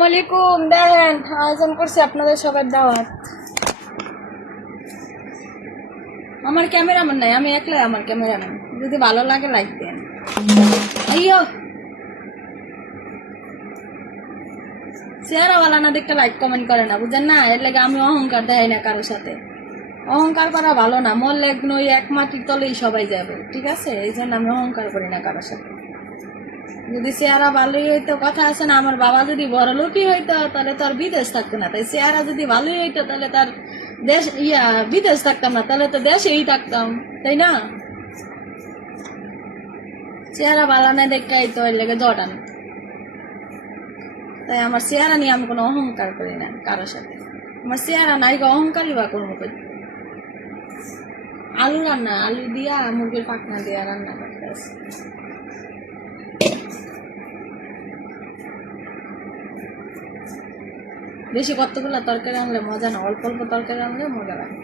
আসসালামাইকুম। দেখেন আয়োজন করছি আপনাদের সবার দাওয়াত। আমার ক্যামেরাম্যান নাই, আমি একলাই আমার ক্যামেরাম্যান। যদি ভালো লাগে লাইক দেন। আইয়ো চেহারাওয়ালা না দেখতে লাইক কমেন্ট করে না, বুঝেন না? এর লাগে আমি অহংকার দেখাই না কারোর সাথে। অহংকার করা ভালো না, মরলে ওই এক মাটির তলেই সবাই যাবে, ঠিক আছে? এই জন্য আমি অহংকার করি না কারোর সাথে। যদি চেহারা ভালোই হইতো, কথা আছে না, আমার বাবা যদি বড় লোকই হইতো তাহলে তার বিদেশ থাকতো না। তাই চেহারা যদি ভালোই হইতো তাহলে তার দেশ বিদেশ থাকতাম না, তাহলে তো দেশেই থাকতাম, তাই না? চেহারা ভালো না দেখাই তো এর লেগে জটান। তাই আমার চেহারা নিয়ে আমি কোনো অহংকার করি না কারোর সাথে। আমার চেহারা নাই, অহংকারই বা করবো কই? আলু রান্না, আলু দিয়া মুরগির পাখনা দিয়া রান্না করতে আছে। বেশি কতগুলো তরকারি আনলে মজা না, অল্প অল্প তরকারি আনলে মজা লাগে।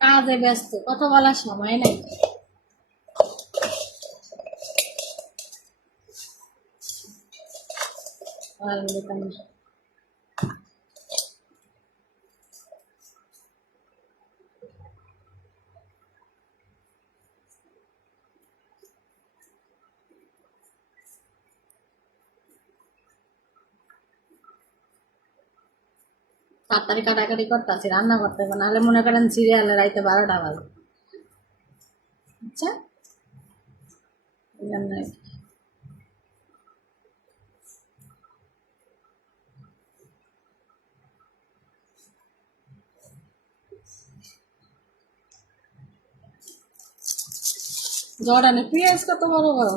কাজে ব্যস্ত, কথা বলার সময় নাই। আর তাড়াতাড়ি কাটাকাটি করতে আছি, রান্না করতে হবে, নাহলে মনে করেন সিরিয়ালে রাইতে 12টা বাজে। আচ্ছা, এই জন্য আর কি। জর্ডানে পেঁয়াজ কত বড় বড়!